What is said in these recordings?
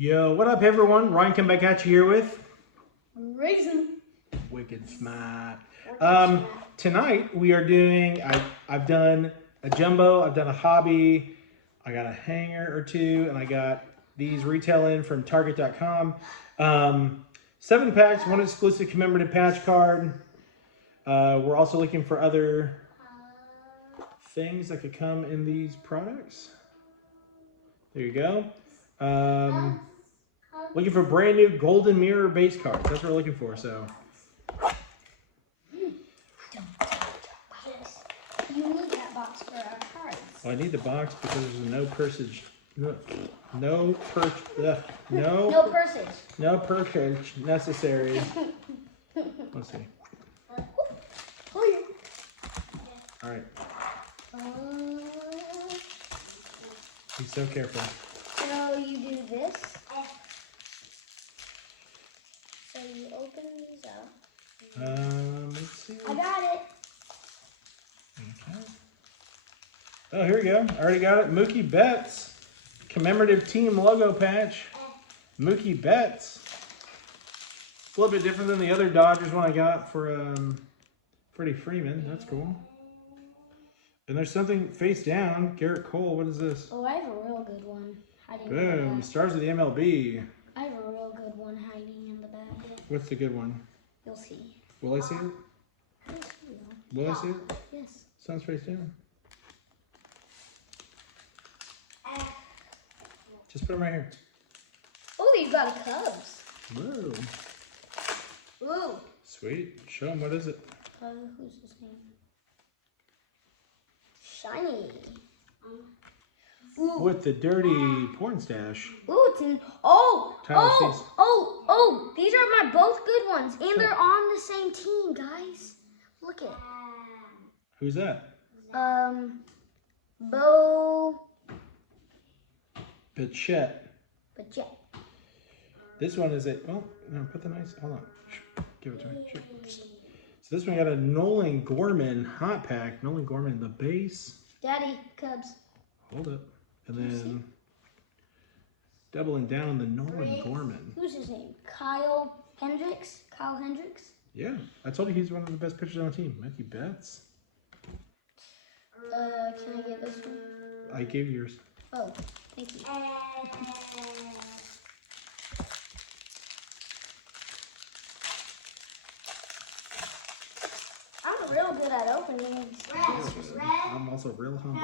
Yo, what up everyone? Ryan come back at you here with Raisin. Wicked Smart. Tonight we are doing, I've done a jumbo, I've done a hobby, I got a hanger or two, and I got these retail in from Target.com. 7 packs, 1 exclusive commemorative patch card. We're also looking for other things that could come in these products. There you go. Looking for brand new golden mirror base cards. That's what we're looking for. So You need that box for our cards. well, I need the box because there's no purchase. No purchase necessary. Let's see. All right. Be so careful. So you do this. So you open these up. Let's see. I got it. Okay. Oh, here we go. I already got it. Mookie Betts. Commemorative team logo patch. Mookie Betts. It's a little bit different than the other Dodgers one I got for Freddie Freeman. That's cool. And there's something face down. Garrett Cole. What is this? Oh, I have a real good one hiding in the Boom. back. Stars of the MLB. I have a real good one hiding in the back. What's the good one? You'll see. Will I see it? Yes, you will. Will I see it? Yes. Sounds face down. Just put them right here. Oh, you got a Cubs. Whoa. Ooh. Sweet. Show them. What is it? Who's his name? Shiny. Ooh. With the dirty porn stash. Ooh, it's in. Tyler Cease. These are my both good ones, and they're on the same team, guys. Look it. Who's that? Bo. Bichette. But yeah. This one is a. Oh no! Put the nice. Hold on. Give it to me. Shoot. So this one got a Nolan Gorman hot pack. Nolan Gorman, the base. Daddy, Cubs. Hold it. And then doubling down on the Nolan Gorman. Who's his name? Kyle Hendricks. Kyle Hendricks. Yeah, I told you he's one of the best pitchers on the team. Mookie Betts. Can I get this one? I gave you yours. Oh, thank you. I'm real good at opening these. I'm also real humble.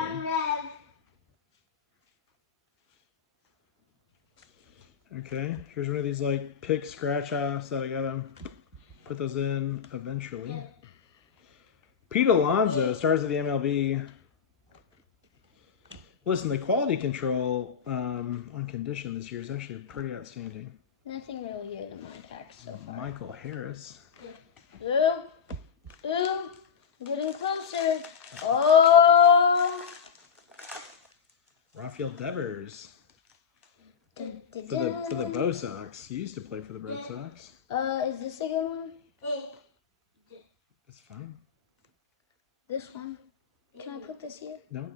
Okay, here's one of these like pick scratch offs that I gotta put those in eventually. Pete Alonso, stars of the MLB. Listen, the quality control on condition this year is actually pretty outstanding. Nothing really good in my pack so far. Michael Harris. Ooh, getting closer. Oh. Rafael Devers. Dun, dun, For the dun. Bo Sox. He used to play for the Red Sox. Is this a good one? That's fine. This one. Can I put this here? No.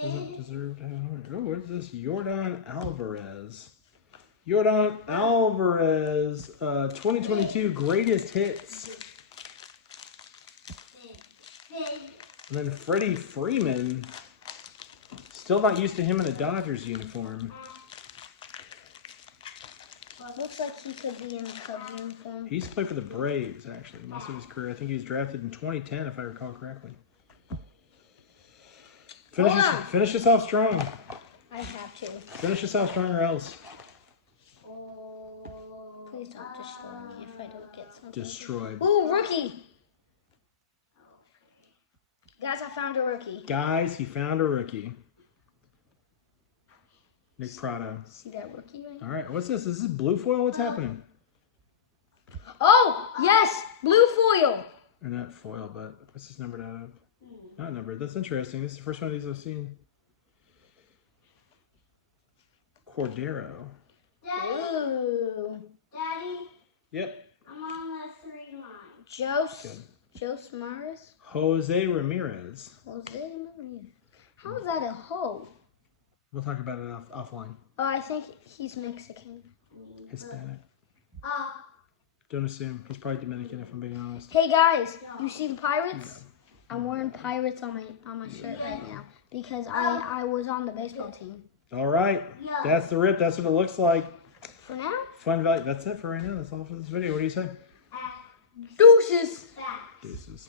Doesn't deserve to have honor. Oh, what is this? Yordan Alvarez. Yordan Alvarez, 2022 greatest hits. And then Freddie Freeman. Still not used to him in a Dodgers uniform. Looks like he could be in the Cubs uniform. He used to play for the Braves, actually, most of his career. I think he was drafted in 2010, if I recall correctly. Finish this off strong. I have to. Finish this off strong or else. Please don't destroy me if I don't get something. Destroyed. Ooh, rookie. Guys, I found a rookie. Guys, he found a rookie. Nick Prado. See that rookie right? All right, what's this? Is this blue foil? What's happening? Oh, yes, blue foil. Or not foil, but what's this numbered out of? Not numbered. That's interesting. This is the first one of these I've seen. Cordero. Ooh. Daddy, Yep. I'm on the 3 line. Jose Maris. Jose Ramirez. Jose Maris. How is that a hoe? We'll talk about it offline. Oh, I think he's Mexican. Hispanic. Uh, Don't assume. He's probably Dominican if I'm being honest. Hey guys, you see the Pirates? I'm wearing Pirates on my shirt right now because I was on the baseball team. All right. That's the rip. That's what it looks like. For now, Fun value. That's it for right now. That's all for this video. What do you say? deuces. that. Deuces.